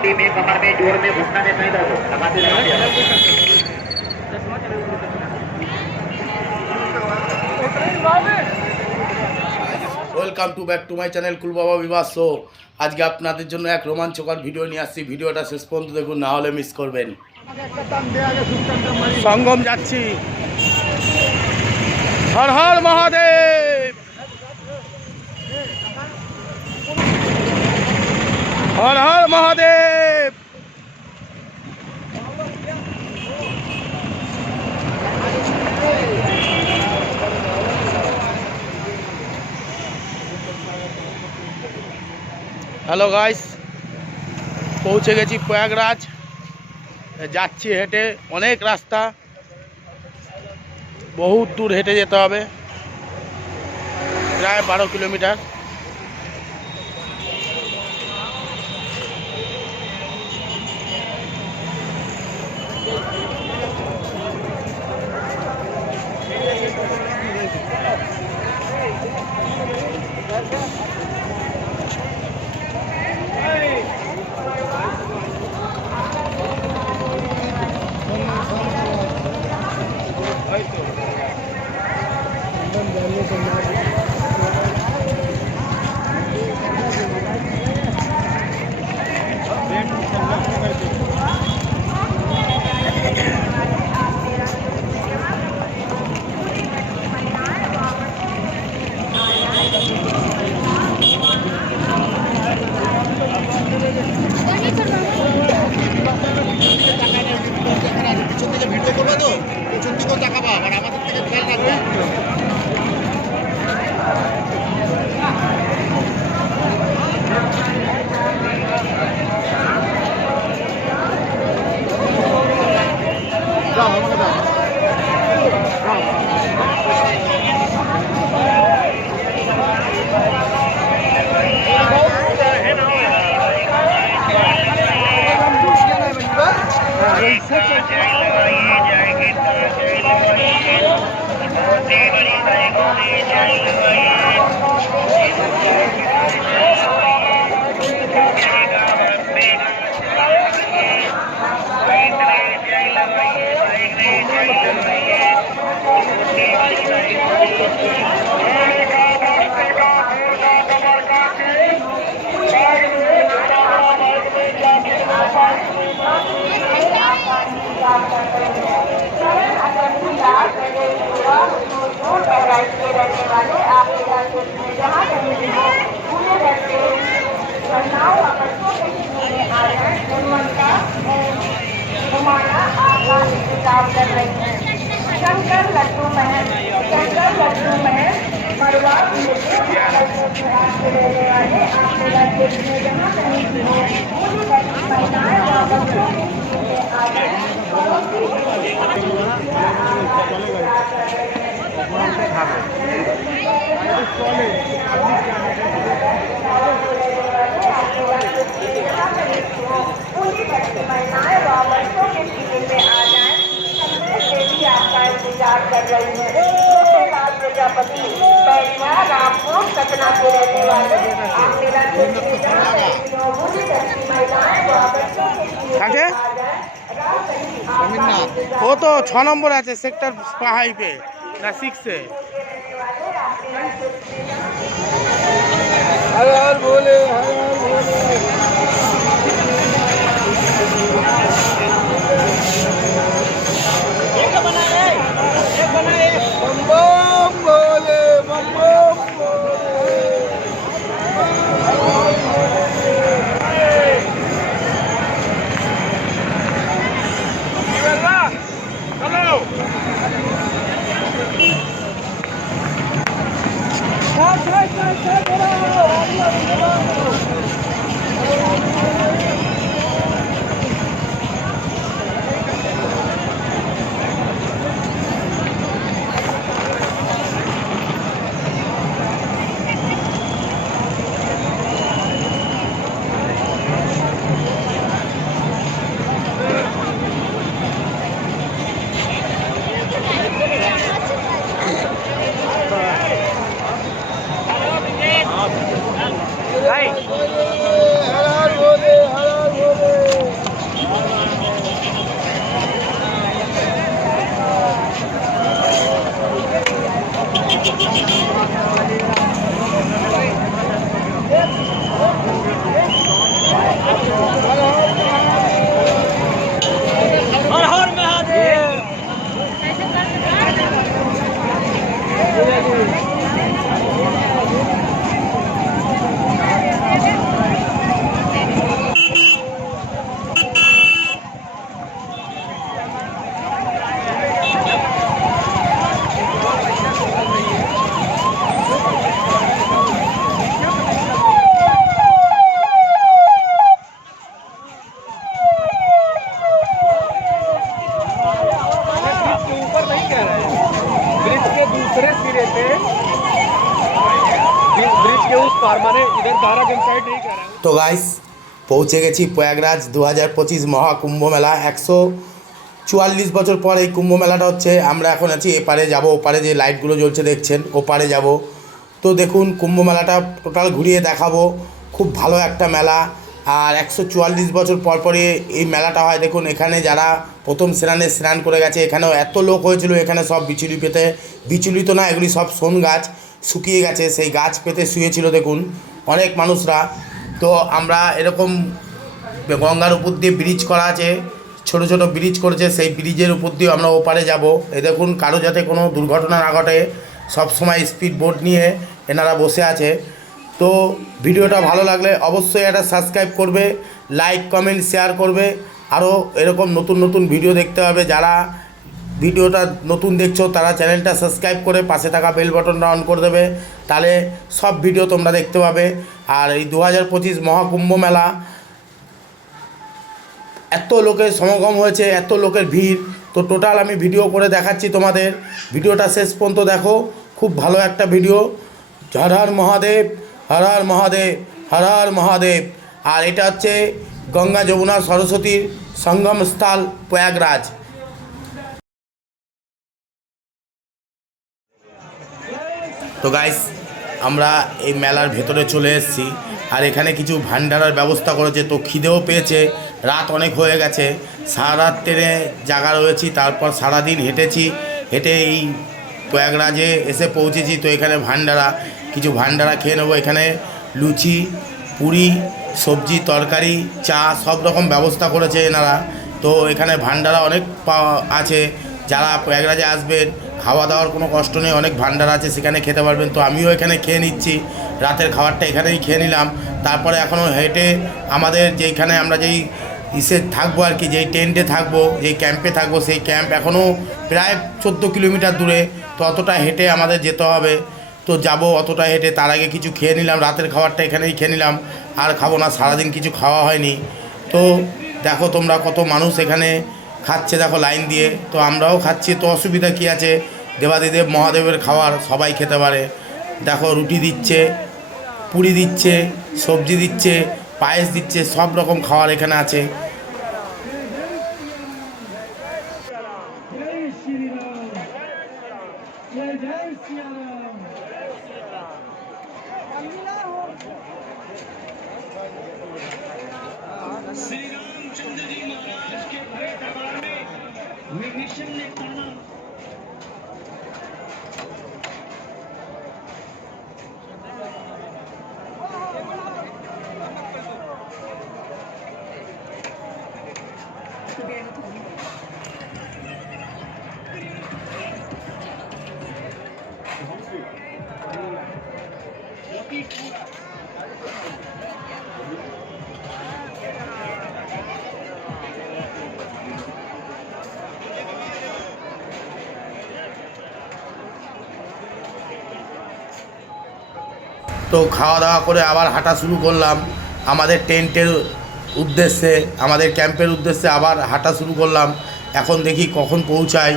हड्डी में, कमर में, जोड़ में, घुटना में कहीं दर्द हो, लगाते welcome to back to my channel কুলবাবা বিবাহ শো। আজকে আপনাদের জন্য এক রোমাঞ্চকর ভিডিও নিয়ে আসছি। ভিডিওটা শেষ পর্যন্ত দেখুন, না হলে মিস করবেন। সঙ্গম যাচ্ছি। হর হর মহাদেব, হর হর মহাদেব। হ্যালো গাইস, পৌঁছে গেছি প্রয়াগরাজ। যাচ্ছি হেঁটে, অনেক রাস্তা, বহুত দূর হেঁটে যেতে হবে, প্রায় 12 কিলোমিটার। ভিডিও করবে তো প্রচুর দিকেও তাকাবা, আর আমাদের থেকে খেয়াল রাখবে। शंकर लड्डू महल, शंकर लड्डू महल मरवा रहने वाले जहाँ कहीं भी हो, महिलाएं व बच्चों के लिए आ जाए। महिलाएं व बच्चों के शिविर में आ जाए। देवी आपका इंतजार कर रही है। लाल प्रजापति परिवार रामपुर सतना के रहने वाले आप मेरा महिलाएं व बच्चों के शिविर में आ जाए। ও তো 6 নম্বর আছে সেক্টর 5-এ না 6-এ। হর হর ভোলে, হর হর ভোলে। তো গাইস পৌঁছে গেছি প্রয়াগরাজ 2025 মহাকুম্ভ মেলা। 144 বছর পর এই কুম্ভ মেলাটা হচ্ছে। আমরা এখন আছি এপারে যাব, ওপারে যে লাইটগুলো জ্বলছে দেখছেন ওপারে যাব। তো দেখুন কুম্ভ মেলাটা টোটাল ঘুরিয়ে দেখাবো। খুব ভালো একটা মেলা। আর 144 বছর পর পরে এই মেলাটা হয়। দেখুন এখানে যারা প্রথম স্নানে স্নান করে গেছে, এখানেও এত লোক হয়েছিল। এখানে সব বিচুলি পেতে, বিচুলি তো না, এগুলি সব সোন গাছ শুকিয়ে গেছে, সেই গাছ পেতে শুয়েছিল দেখুন অনেক মানুষরা। তো আমরা এরকম গঙ্গার উপর দিয়ে ব্রিজ করা আছে, ছোট ছোট ব্রিজ করেছে, সেই ব্রিজের উপর দিয়ে আমরা ওপারে যাব। এই দেখুন কারো যাতে কোনো দুর্ঘটনা না ঘটে, সবসময় স্পিড বোট নিয়ে এনারা বসে আছে। তো ভিডিওটা ভালো লাগলে অবশ্যই একটা সাবস্ক্রাইব করবে, লাইক কমেন্ট শেয়ার করবে। আরও এরকম নতুন নতুন ভিডিও দেখতে হবে। যারা ভিডিওটা নতুন দেখছো তারা চ্যানেলটা সাবস্ক্রাইব করে পাশে থাকা বেল বাটনটা অন করে দেবে, তাহলে সব ভিডিও তোমরা দেখতে পাবে। আর এই 2025 মহাকুম্ভ মেলা এত লোকের সমাগম হয়েছে, এত লোকের ভিড়। তো টোটাল আমি ভিডিও করে দেখাচ্ছি তোমাদের, ভিডিওটা শেষ পর্যন্ত দেখো। খুব ভালো একটা ভিডিও। হর হর মহাদেব, হর হর মহাদেব, হর হর মহাদেব। আর এটা হচ্ছে গঙ্গা যমুনা সরস্বতীর সঙ্গম স্থল প্রয়াগরাজ। তো গাইস আমরা এই মেলার ভেতরে চলে এসেছি। আর এখানে কিছু ভান্ডারার ব্যবস্থা করেছে। তো খিদেও পেয়েছে, রাত অনেক হয়ে গেছে। সারা রাত ট্রেনে জাগা রয়েছি, তারপর সারাদিন হেঁটেছি, হেঁটে এই প্রয়াগরাজে এসে পৌঁছেছি। তো এখানে ভান্ডারা, কিছু ভান্ডারা খেয়ে নেবো। এখানে লুচি, পুরি, সবজি, তরকারি, চা সব রকম ব্যবস্থা করেছে এনারা। তো এখানে ভান্ডারা অনেক আছে। যারা প্রয়াগরাজে আসবেন খাওয়া দাওয়ার কোনো কষ্ট নেই, অনেক ভান্ডার আছে, সেখানে খেতে পারবেন। তো আমিও এখানে খেয়ে নিচ্ছি, রাতের খাবারটা এখানেই খেয়ে নিলাম। তারপরে এখনও হেঁটে আমাদের যেইখানে আমরা যেই ইসে থাকবো আর কি, যেই টেন্টে থাকবো, যেই ক্যাম্পে থাকবো, সেই ক্যাম্প এখনও প্রায় 14 কিলোমিটার দূরে। তো অতটা হেঁটে আমাদের যেতে হবে। তো যাব অতটা হেঁটে, তার আগে কিছু খেয়ে নিলাম, রাতের খাবারটা এখানেই খেয়ে নিলাম। আর খাবো না, সারাদিন কিছু খাওয়া হয়নি। তো দেখো তোমরা কত মানুষ এখানে খাচ্ছে, দেখো লাইন দিয়ে। তো আমরাও খাচ্ছি, তো অসুবিধা কী আছে, দেবাদিদেব মহাদেবের খাবার সবাই খেতে পারে। দেখো রুটি দিচ্ছে, পুরি দিচ্ছে, সবজি দিচ্ছে, পায়েস দিচ্ছে, সব রকম খাবার এখানে আছে। তো খাওয়া দাওয়া করে আবার হাঁটা শুরু করলাম আমাদের টেন্টের উদ্দেশ্যে, আমাদের ক্যাম্পের উদ্দেশ্যে আবার হাঁটা শুরু করলাম। এখন দেখি কখন পৌঁছাই।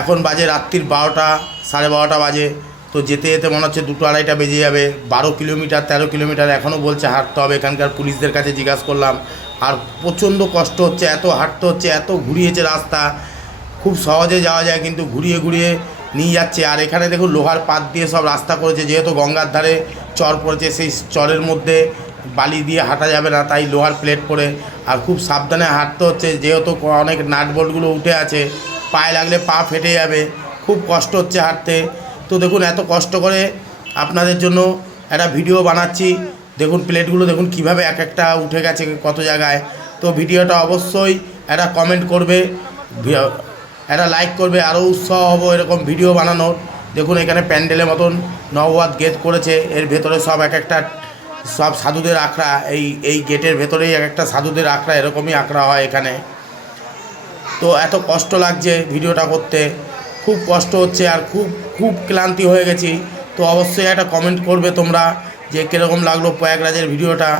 এখন বাজে রাত্রির 12টা, 12:30 বাজে। তো যেতে যেতে মনে হচ্ছে 2-2:30 বেজে যাবে। 12 কিলোমিটার 13 কিলোমিটার এখনও বলছে হাঁটতে হবে। এখানকার পুলিশদের কাছে জিজ্ঞাসা করলাম। আর প্রচণ্ড কষ্ট হচ্ছে, এত হাঁটতে হচ্ছে, এত ঘুরিয়েছে রাস্তা। খুব সহজে যাওয়া যায় কিন্তু ঘুরিয়ে ঘুরিয়ে নিয়ে যাচ্ছে। আর এখানে দেখুন লোহার পাত দিয়ে সব রাস্তা করেছে, যেহেতু গঙ্গার ধারে চর পড়েছে, সেই চরের মধ্যে বালি দিয়ে হাঁটা যাবে না, তাই লোহার প্লেট পরে। আর খুব সাবধানে হাঁটতে হচ্ছে, যেহেতু অনেক নাট বোল্টগুলো উঠে আছে, পায়ে লাগলে পা ফেটে যাবে। খুব কষ্ট হচ্ছে হাঁটতে। তো দেখুন এত কষ্ট করে আপনাদের জন্য একটা ভিডিও বানাচ্ছি। দেখুন প্লেটগুলো দেখুন কীভাবে এক একটা উঠে গেছে কত জায়গায়। তো ভিডিওটা অবশ্যই একটা কমেন্ট করবে, একটা লাইক করবে, আরও উৎসাহ হবো এরকম ভিডিও বানানোর। দেখুন এখানে প্যান্ডেলের মতন নববাদ গেট করেছে, এর ভেতরে সব এক একটা সব সাধুদের আখড়া। এই গেটের ভেতরেই এক একটা সাধুদের আখড়া, এরকমই আখড়া হয় এখানে। তো এত কষ্ট লাগছে ভিডিওটা করতে, খুব কষ্ট হচ্ছে আর খুব খুব ক্লান্তি হয়ে গেছি। তো অবশ্যই একটা কমেন্ট করবে তোমরা যে কীরকম লাগলো প্রয়াগরাজের ভিডিওটা।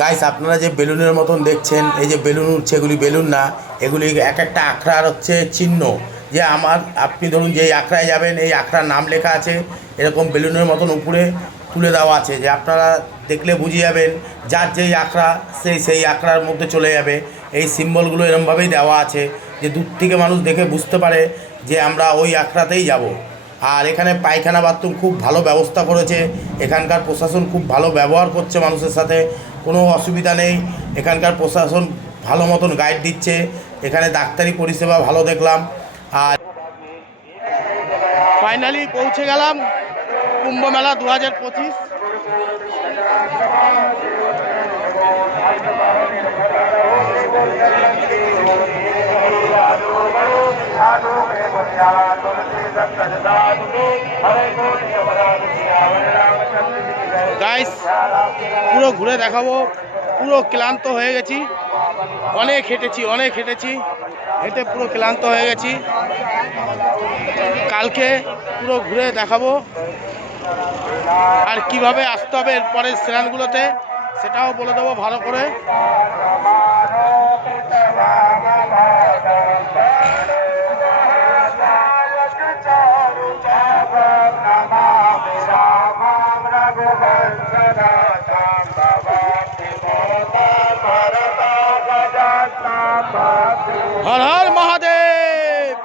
গাইস, আপনারা যে বেলুনের মতন দেখছেন, এই যে বেলুন উঠছে, এগুলি বেলুন না, এগুলি এক একটা আখড়ার হচ্ছে চিহ্ন। যে আপনি ধরুন যে এই আখড়ায় যাবেন, এই আখড়ার নাম লেখা আছে, এরকম বেলুনের মতন উপরে তুলে দেওয়া আছে, যে আপনারা দেখলে বুঝে যাবেন যার যেই আখড়া সেই আখড়ার মধ্যে চলে যাবে। এই সিম্বলগুলো এরমভাবেই দেওয়া আছে যে দূর থেকে মানুষ দেখে বুঝতে পারে যে আমরা ওই আখড়াতেই যাব। আর এখানে পায়খানা বাথরুম খুব ভালো ব্যবস্থা করেছে, এখানকার প্রশাসন খুব ভালো ব্যবহার করছে মানুষের সাথে, কোনো অসুবিধা নেই। এখানকার প্রশাসন ভালো মতন গাইড দিচ্ছে, এখানে ডাক্তারি পরিষেবা ভালো দেখলাম। আর ফাইনালি পৌঁছে গেলাম কুম্ভ মেলা 2025। গাইস, পুরো ঘুরে দেখাবো। পুরো ক্লান্ত হয়ে গেছি, অনেক হেঁটেছি, হেঁটে পুরো ক্লান্ত হয়ে গেছি। কালকে পুরো ঘুরে দেখাবো, আর কিভাবে আসতে হবে এরপরের স্টেশনগুলোতে সেটাও বলে দেবো ভালো করে। হর হর মহাদেব।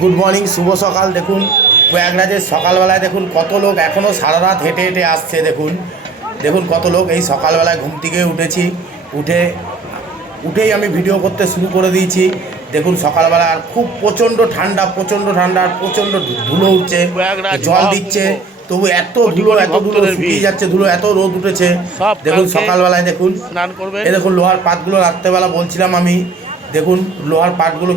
গুড মর্নিং, শুভ সকাল। দেখুন প্রয়াগরাজের সকালবেলায় দেখুন কত লোক এখনও সারা রাত হেঁটে হেঁটে আসছে। দেখুন কত লোক। এই সকালবেলায় ঘুম থেকে উঠেই আমি ভিডিও করতে শুরু করে দিয়েছি। দেখুন সকালবেলা আর খুব প্রচণ্ড ঠান্ডা, আর প্রচণ্ড ধুলো উঠছে, জল দিচ্ছে, তবু এত ধুলো শুকিয়ে যাচ্ছে, এত রোদ উঠেছে। দেখুন সকালবেলায় দেখুন দেখুন লোহার পাতগুলো রাত্রেবেলা বলছিলাম আমি, দেখুন লোহার পাটগুলো,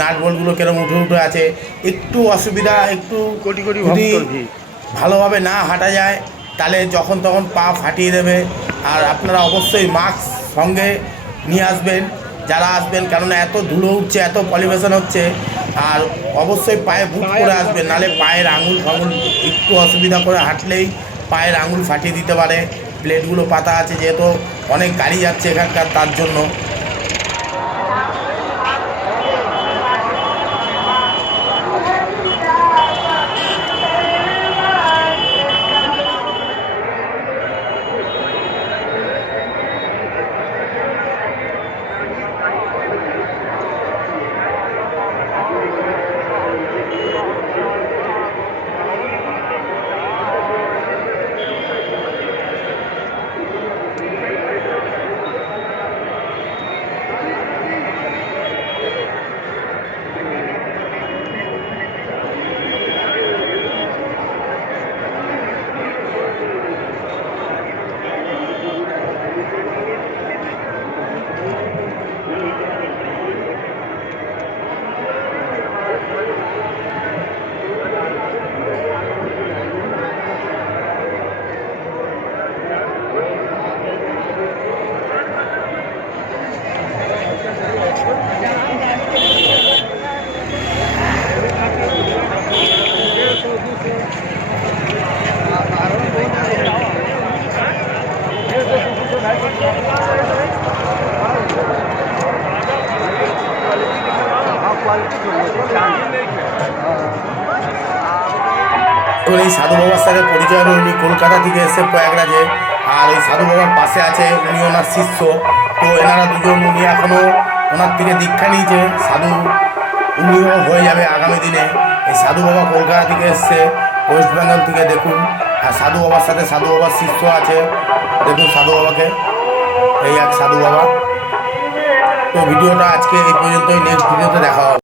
নাট বোল্টগুলো কিরম উঠে আছে। একটু অসুবিধা, একটু যদি ভালোভাবে না হাঁটা যায় তাহলে যখন তখন পা ফাটিয়ে দেবে। আর আপনারা অবশ্যই মাস্ক সঙ্গে নিয়ে আসবেন যারা আসবেন, কেননা এত ধুলো উঠছে, এত পলিউশন হচ্ছে। আর অবশ্যই পায়ে বুট করে আসবেন, নাহলে পায়ের আঙুল একটু অসুবিধা করে হাঁটলেই পায়ের আঙুল ফাটিয়ে দিতে পারে। প্লেটগুলো পাতা আছে, যেহেতু অনেক গাড়ি যাচ্ছে এখানকার, তার জন্য। এই সাধু বাবার সাথে পরিচয় হল, উনি কলকাতা থেকে এসে প্রয়াগরাজে। আর ওই সাধু বাবার পাশে আছে উনি ওনার শিষ্য। তো এনারা দুজন, উনি এখনও ওনার থেকে দীক্ষা নিয়েছে সাধু, উনিও হয়ে যাবে আগামী দিনে। এই সাধু বাবা কলকাতা থেকে এসছে, ওয়েস্ট বেঙ্গল থেকে। দেখুন, আর সাধু বাবার সাথে সাধু বাবার শিষ্য আছে। দেখুন সাধু বাবাকে, এই এক সাধু বাবা। তো ভিডিওটা আজকে এই পর্যন্তই, নেক্সট ভিডিওতে দেখা হবে।